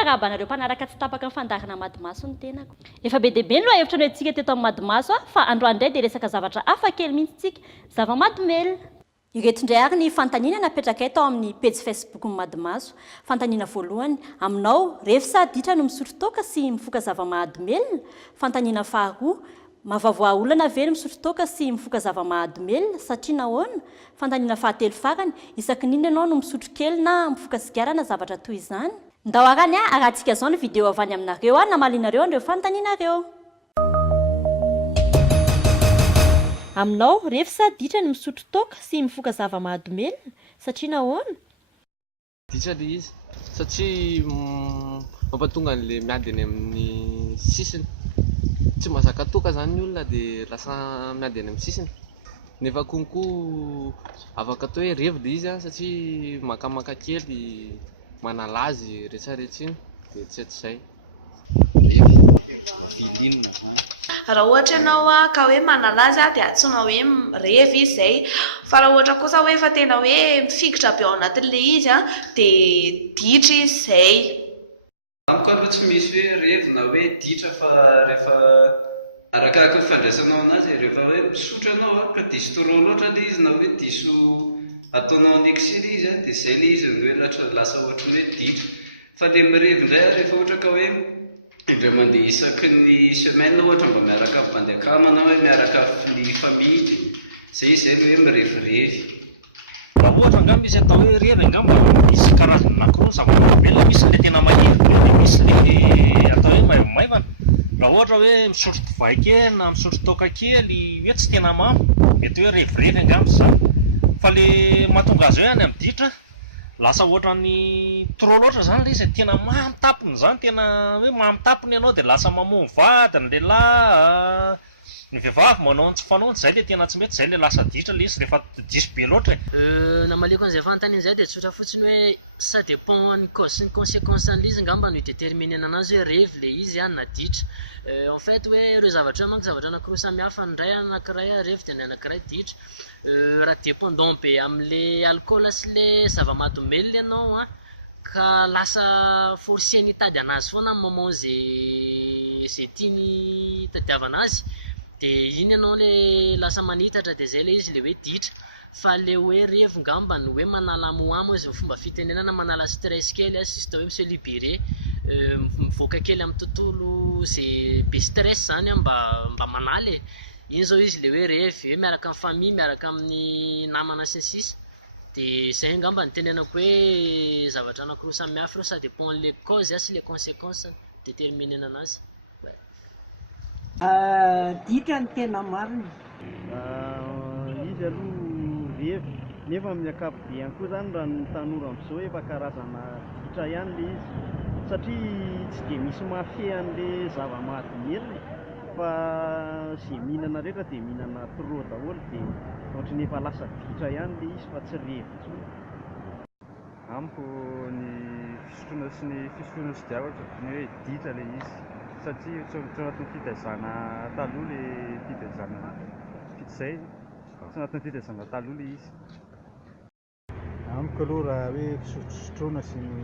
miarabanareo mpanaraka tsy tapaka ny fandarana Madimaso ny tenako. Efa be dia be no hevitra ny antsika teto amin'ny Madimaso fa androany indray dia resaka zavatra hafa kely mihitsy tsika zava-mahadomelina. Ireto indray ary ny fantaniana napetraka eto amin'ny page Facebook ny Madimaso. Fantaniana voalohany, aminao rehefa saditra no misotro toaka sy mifoka zava-mahadomelina. Fantaniana faharoa, mahavoa olana ve no misotro toaka sy mifoka zava-mahadomelina satria nahoana. Fantaniana fahatelo farany, isaky nindry ianao no misotro kely na mifoka sigara na zavatra toy izany. Ndao arany arahantsika zao ny vidéo avy any aminareo namalinareo andreo fantanianareo. Aminao rehefa saditra ny misotro toaka sy mifoka zava-mahadomelina satria nahoana. Ditra le izy satria mampatonga an'le miady any amin'ny sisiny. Tsy mazaka toaka zany ny olona dia lasa miady any amin'ny sisiny. Nefa konkoa afaka atao hoe revo le izy satria makamaka kely manalazy rehetrarehetra iny dia tsy izay. Revo mafilinina zany. Raha ohatra ianao ka hoe manalazy dia antsoina hoe revo izy izay. Fa raha ohatra kosa hoe efa tena hoe mifikitra be ao anatin'ilay izy dia ditra izy izay. Amiko aloha tsy misy hoe revo na hoe ditra fa rehefa arakaraka ny fandraisanao anazy rehefa hoe misotro ianao ka diso trop loatra ilay izy na hoe diso ataonao en excès ilay izy dia izay ilay izy no hoe lasa ohatran'ny hoe ditra. Fa ilay mirevo indray rehefa ohatra ka hoe indray mandeha isaky ny semaine ohatra mba miaraka amin'ny mpandeakama na hoe miaraka ny famille izay izay no hoe mirevirevy. Raha ohatra angamba misy atao hoe revo angamba misy karazany anankiroa ny zava-mahadomelina, misy ilay tena mahery be dia misy ilay atao hoe maivamaivana. Raha ohatra hoe misotro divay kely na misotro toaka kely hoe tsy tena mamy, mety hoe revirevy angamba izany. Fa ilay mahatonga azy hoe any amin'ny ditra lasa ohatran'ny trop loatra zany ilay izy, tena mamy tapony zany, tena hoe mamy tapony ianao dia lasa mamono vady ny lehilahy, ny vehivavy manao tsy fanao izay ilay tena tsy mety, izay ilay lasa ditra ilay izy rehefa diso be loatra. Namaliko an'izay fanontaniana izay dia tsotra fotsiny hoe ça dépend ny cause sy ny conséquence an'ilay izy ngamba no déterminena anazy hoe revo ilay izy na ditra. En fait hoe ireo zavatra manko zavatra anankiroa samihafa, ny iray anankiray revo dia ny anankiray ditra. Raha dépendant be amin'ilay alcool sy ilay zava-mahadomelina ianao ka lasa forcé hitady anazy foana amin'ny moment zay tiany tadiavana azy dia iny ianao ilay lasa manitatra dia izay ilay izy ilay hoe ditra. Fa ilay hoe revo ngamba ny hoe manala moamo izy fomba fitenenana, manala stress kely sista hoe monsieur libéré, mivoaka kely amin'ny tontolo izay be stress zany mba manaly. Iny zao izy ilay hoe revo, hoe miaraka amin'ny famille, miaraka amin'ny namana sy ny sisa. Dia izay ngamba ny tenenako hoe zavatra anankiroa samihafa ireo, ça dépend les causes sy les conséquences déterminena anazy. Ditra ny tena marina. Izy aloha revo, nefa amin'ny ankapobeny koa zany raha ny tanora amin'izao efa karazana ditra ihany ilay izy satria tsy dia misy mahafehy an'ilay zava-mahadomelina fa izay mihinana rehetra dia mihinana trop daholo dia ohatran'ny efa lasa ditra ihany ilay izy fa tsy revo intsony. Amiko ny fisotroana sy ny fisotroana sy diavatra ny hoe ditra ilay izy satria tsy anatin'ny fitaizana taloha ilay fitaizana izay, tsy anatin'ny fitaizana taloha ilay izy. Amiko aloha raha hoe fisotrosotroana sy ny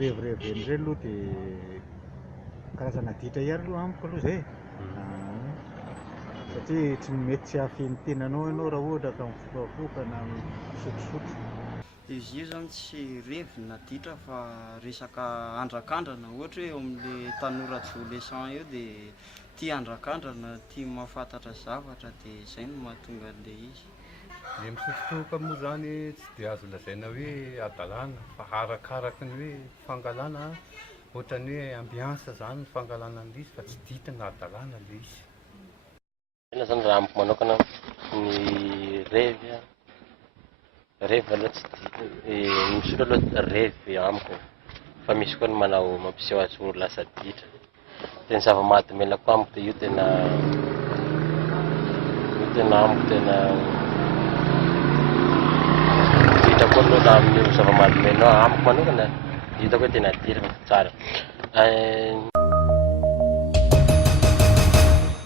revirevo amin'izay aloha dia karazana ditra ihany aloha amiko aloha izay. Satria tsy mety tsy hafen'ny tenanao ianao raha ohatra ka mifokafoka na misotrosotro. Izy io zany tsy revo na ditra fa resaka andrakandrana, ohatra hoe eo amin'ilay tanora adolescent eo dia tia andrakandrana, tia mahafantatra zavatra dia izay no mahatonga an'ilay izy. Ny misotro toaka moa zany tsy dia azo lazaina hoe adalàna fa arakaraka ny hoe fangalana, ohatran'ny hoe ambiansa zany ny fangalana an'ilay izy fa tsy ditra na adalàna ilay izy.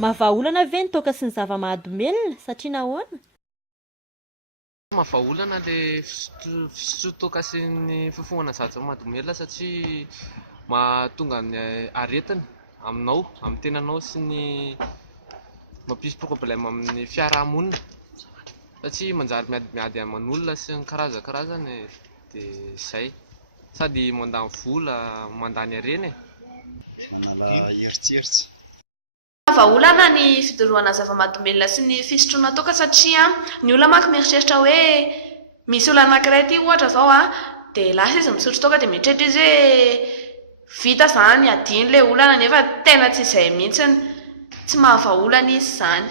Mahavaolana ve ny toaka sy ny zava-mahadomelina satria nahoana? Mahavaolana ilay fisotrotoaka sy ny fifohana zavatra mahadomela satria mahatonga ny aretina aminao, amin'ny tenanao sy ny mampisy problème amin'ny fiarahamonina satria manjary miady aman'olona sy ny karazakarazany dia izay sady mandany vola mandany harena manala eritseritsy. Vahaolana ny fidorohana zava-mahadomelina sy ny fisotroana toaka satria ny olona manko mieritreritra hoe misy olona anankiray ty ohatra zao dia lasa izy misotro toaka dia mieritreritra izy hoe vita zany adiny ilay olana nefa tena tsy izay mihitsiny, tsy mahavaolana izy zany.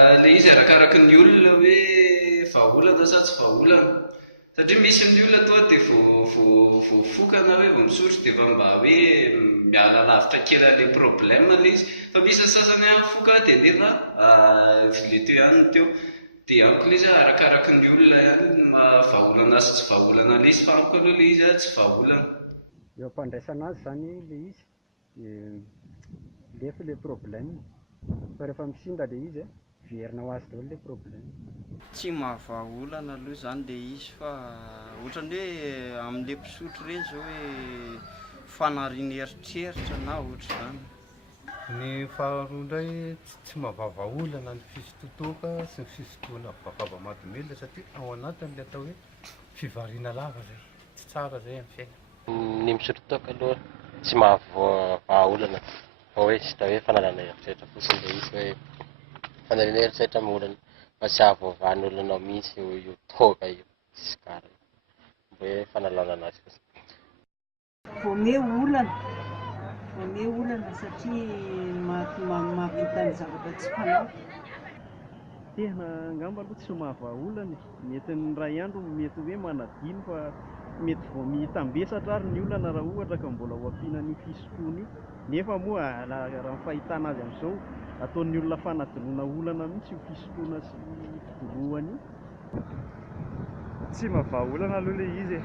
Ilay izy arakaraky ny olona hoe vahaolana sa tsy vahaolana satria misy ny olona toa dia voafokana hoe vao misotro dia efa mba hoe miala lavitra kely ilay problème ilay izy, fa misy sasany foka dia nefa le teo ihany teo dia amiko ilay izy arakaraky ny olona ihany vahaolana sy tsy vahaolana ilay izy, fa amiko aloha ilay izy tsy vahaolana. Eo ampandraisana azy zany ilay izy lefa ilay problème fa rehefa misinda ilay izy verina ho azy daholo ilay problème. Tsy mahavaolana aloha izany ilay izy fa ohatrany hoe amin'ilay mpisotro ireny zao hoe fanariana eritreritra na ohatra izany. Ny faharoa indray tsy mahavaolana ny fisototoaka sy ny fisotroana vava-mahadomelina satria ao anatiny ilay atao hoe fivariana lava zay, tsy tsara zay amin'ny fiaina. Voame olana satria mahavita ny zavatra tsy fanao. Tena angamba aloha tsy mahavaolana, mety ny ray andro mety hoe manadino fa mety vao mitambesatra ary ny olana raha ohatra ka mbola ho ampiana ny fisotroana io, nefa moa raha ny fahitana azy amin'izao ataon'ny olona fanadinoana olana mihitsy io fisotroana sy fidorohana io. Tsy mahavaolana aloha ilay izy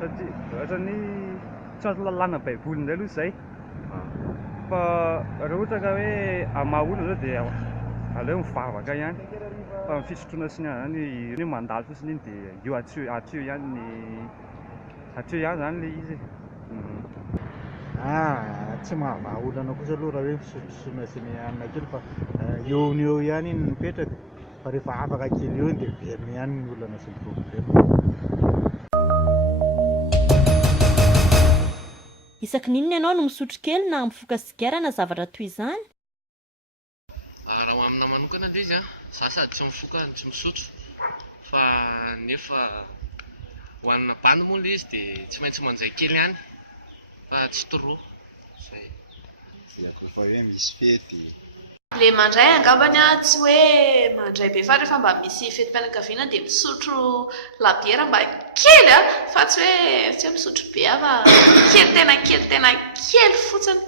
satria ohatrany tsy azo lalàna baiboly indray aloha izay, fa raha ohatra ka hoe amaha-olana zao dia aleo mivavaka ihany, fa ny fisotroana sy ny any mandalo fotsiny iny dia io atsio ihany zany ilay izy. Tsy mahavaolana kosa aloha raha hoe fisotrosoana sy ny anona kely fa eo ny eo ihany iny mipetraka, fa rehefa afaka kely eo iny dia verina ihany ny olana sy ny problème. Isaky ninona ianao no misotro kely na mifoka sigara na zavatra toy izany? Raha amina manokana ilay izy za sady tsy mifoka tsy misotro fa nefa hohanina bandy moa ilay izy dia tsy maintsy manjay kely ihany fa tsy trop zay. Ziako rehefa hoe misy fety Le mandray angambany tsy hoe mandray be fa rehefa mba misy fetim-pianakaviana dia misotro labiera mba kely fa tsy hoe tsy misotro be fa tena kely fotsiny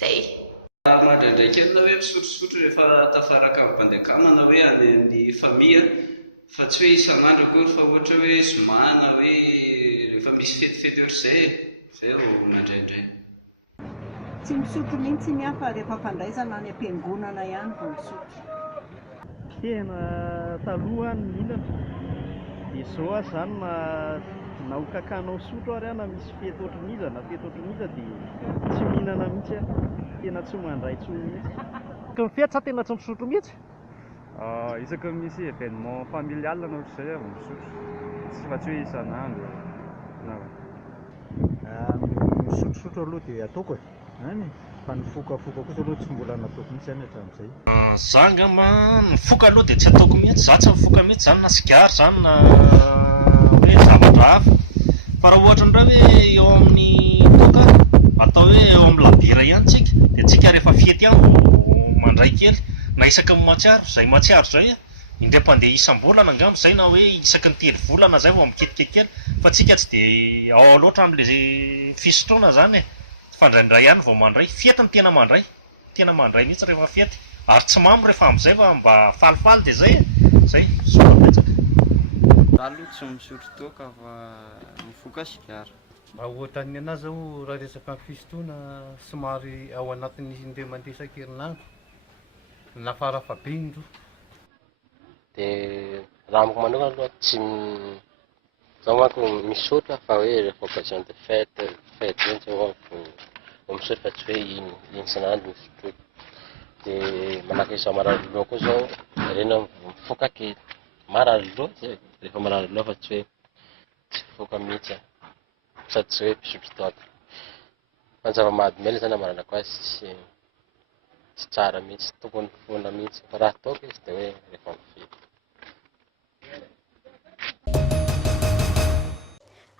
zay. Mandraindray kely na hoe misotrosotro rehefa tafaraka amin'ny mpandekamana hoe any amin'ny famia, fa tsy hoe isan'andro akory fa ohatra hoe zoma na hoe rehefa misy fetifety ohatr'izay vao mandraindray. Tsy misotro mihitsy ny hafa rehefa fandraisana any am-piangonana ihany vao misotro. Tena taloha ny mihinana dia izao azy zany na ho kakanao sotro ary na misy fety ohatran'iza na fety ohatran'iza dia tsy mihinana mihitsy tena tsy mandray intsony mihitsy. Ka ny fety sa tena tsy misotro mihitsy? Isaky misy événement familial na ohatr'izay vao misotro, fa tsy hoe isan'andro na Misotrosotro aloha dia ataoko any, fa ny fokafoka kosa aloha tsy mbola nataoko mihitsy any hatramin'izay. Za angamba ny foka aloha dia tsy ataoko mihitsy, za tsy mifoka mihitsy zany na sigara zany na hoe zavatra hafa, fa raha ohatra indray hoe eo amin'ny toaka atao hoe eo amin'ny labiera ihany tsika dia tsika rehefa fety ihany vao mandray kely na isaky ny matsiaro zay indray-pandeha isam-bolana angamba zay na hoe isaky ny 3 volana zay vao mikitika kely, fa tsika tsy dia ao loatra amin'ilay fisotroana zany fandraindray ihany vao mandray, fety ny tena mandray mihitsy rehefa fety ary tsy mamy rehefa amin'izay fa mba falifaly dia zay sotra betsaka. Aloha tsy misotro toaka fa mifoka sigara. Raha ohatra ny anazy zao raha resaka ny fisotroana somary ao anatin'ny indray mandeha isan-kerinandro na farafahabe indroa.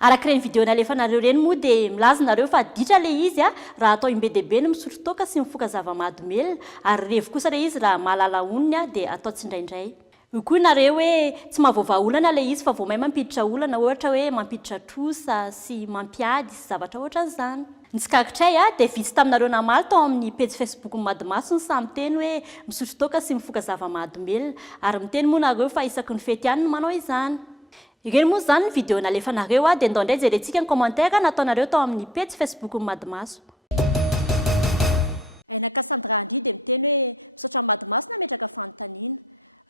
Arak'ireny vidéo nalefanareo reny moa dia milazanareo fa ditra le izy raha atao imbe-dehibe ny misotro toaka sy mifoka zava-mahadomelina ary revo kosa le izy raha mahalala oniny dia atao tsindraindray. Io koa nareo hoe tsy mahavaova olana le izy fa vao may mampiditra olana ohatra hoe mampiditra trosa sy mampiady sy zavatra ohatran'izany. Ny tsikakitray dia vitsy taminareo namaly tao amin'ny page Facebook ny Madimaso ny samy teny hoe misotro toaka sy mifoka zava-mahadomelina ary miteny moa nareo fa isaky ny fety ihany no manao izany. Ireny moa zany ny vidéo nalefanareo dia ndao indray jerentsika ny commentaire nataonareo tao amin'ny page Facebook ny Madimaso. Aina Cassandra Andry dia miteny hoe misaotra ny Madimaso nametraka fanontaniana.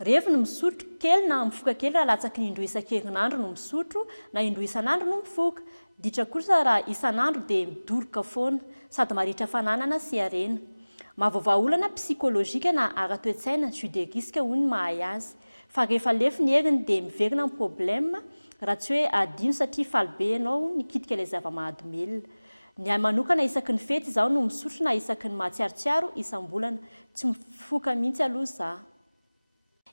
Revo no misotro kely na mifoka kely raha latsaky ny indroa isan-kerinandro no misotro na indroa isan'andro no mifoka. Ditra kosa raha isan'andro dia midoroka foana sady maritra fananana sy harena. Mahavaova olana psikolojika na ara-toe-tsaina judérisque hoy ny mahay azy. Fa rehefa lefy ny heriny dia miverina amin'ny problème raha tsy hoe adino satria falibe ianao nikitika ilay zava-mahadomelina. Ny ahy manokana isaky ny fety izao no misotro na isaky ny mahatsiarotsiaro isam-bolana tsy mifoka mihitsy aloha izaho.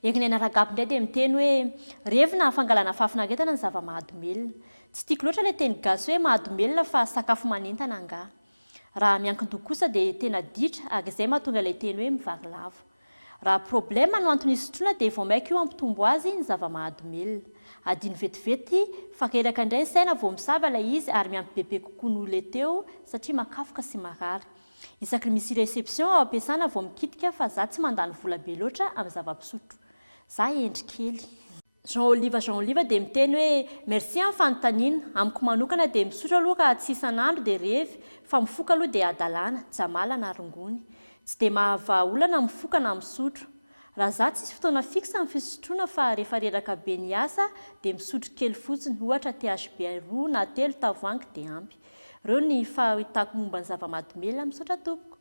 Erinena Ragabo indray dia miteny hoe revina fangalana fahafinaretana ny zava-mahadomelina. Tsy tiako loatra ilay teny gasy hoe mahadomelina fa sakafo manentana angaha. Raha miankin-doha kosa dia tena ditra ary izay mahatonga ilay teny hoe mivary lavo. Raha problème no antony isotroana dia vao maika io ampitombo azy ny zava-mahadomelina. Adino vetivety fa reraka indray ny saina vao misava ilay izy ary miampy bebe kokoa noho ilay teo satria makafoka sy marary. Isaky ny misy réception ao ampiasana vao mikitika fa za tsy mandany vola be loatra amin'ny zava-pisotro. Za endrikely. Jean Oliva dia miteny hoe merci amin'ny fanontaniana. Amiko manokana dia misotro aloha ka tsy isan'andro dia revy fa mifoka aloha dia adalàna, jamala na rongony. Tsy dia mahava olana mifoka na misotro. Raha za tsisy fotoana fixe amin'ny fisotroana fa rehefa reraka be ny asa dia misotro kely fotsiny ohatra THB 2 na 3 tavoahangy dia ampy. Ireo ny fahitako momba ny zava-mahadomelina misaotra tompoko.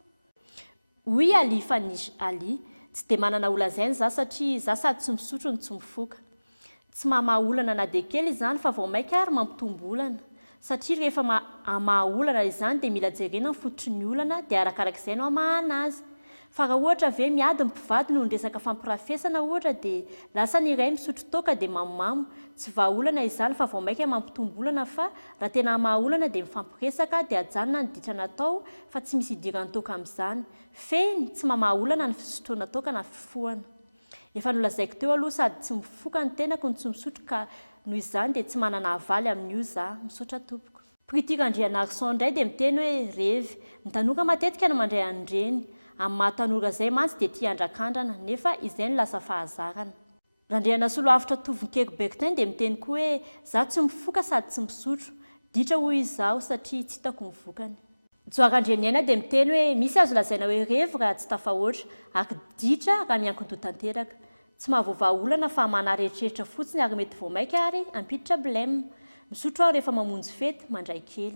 Oui Ali Fanish Ali. Tsy dia manana ola izany za satria za sady tsy misotro no tsy mifoka. Tsy maha-olana na dia kely izany fa vao maika ary mampitombo olana. Satria rehefa maha-olana izany dia mila jerena ny fototry ny olana dia arakarak'izay no hamahana azy. Fa raha ohatra ve miady ny mpivady no resaka fampirafesana ohatra dia lasa ny iray misotro toaka dia mamomamo. Tsy vaha-olana izany fa vao maika mampitombo olana fa raha tena maha-olana dia mifampiresaka dia ajanona ny ditra natao fa tsy misy idirany toaka amin'izany. Feny tsy mamaha-olana ny fisotroana toaka na fifohana. Efa nolazaiko teo aloha sady tsy mifoka ny tenako ny tsy misotro ka noho izany dia tsy manana havaly amin'io za misaotra tompoko. Pritirandrianarson indray dia miteny hoe revy. Ny tanora matetika no mandray an'ireny. Amin'ny mahatanora izay mantsy dia tia handrakandrana nefa izay no lasa fahazarana. Randriana Soloavitra Tovinkeko Bertin dia miteny koa hoe za tsy mifoka sady tsy misotro. Ditra hoy izaho satria tsy hitako mivokany. Joarandrianiana dia miteny hoe misy azo lazaina hoe revy raha tsy tafahoatra ary ditra raha miankin-doha tanteraka. Tsy mahavaova olana fa manarehetrehitra fotsiny ary mety vao maika ary ampiditra blème. Misotro aho rehefa mamonjy fety mandray kely.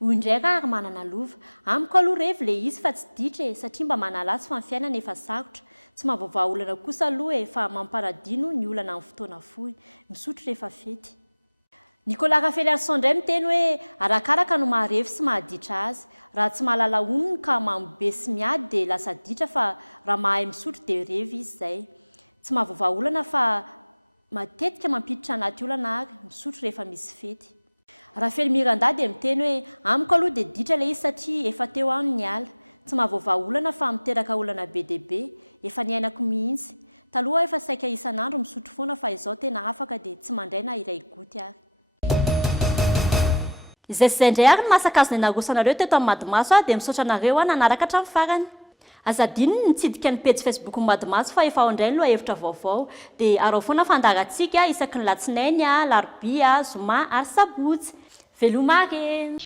Hoy indray raha ary manana lova. Amiko aloha revy le izy fa tsy ditra satria mba manala azy fa ny fiainana efa sarotra. Tsy mahavaova olana kosa aloha fa mampanadino ny olana amin'ny fotoana fohy. Misotro rehefa fety. Nicolas Rafelerson indray miteny hoe arakaraka no maharevy sy mahaditra azy. Raha tsy mahalala onony ka mambe sy miady dia lasa ditra fa raha mahay misotro dia revy izy izay. Tsy mahavaova olana fa matetika mampiditra anaty olana ary misotro rehefa misy fety. Rafael Miranda dia miteny hoe amiko aloha dia ditra le izy satria efa teo any ny ala. Tsy mahavaova olana fa miteraka olana be dia be. Efa niainako mihitsy. Taloha efa saika isan'andro misotro foana fa izao tena afaka dia tsy mandray na iray goty ary. Izay sy izay indray ary ny masakazony narosanareo teto amin'ny Madimaso dia misaotra anareo nanaraka hatramin'ny farany. Azadino ny nitsidika ny page Facebook ny Madimaso fa efa ao indray ny lohahevitra vaovao dia arao foana fandarantsika isaky ny latsinainy, larobia, zoma ary sabotsy. Velomare!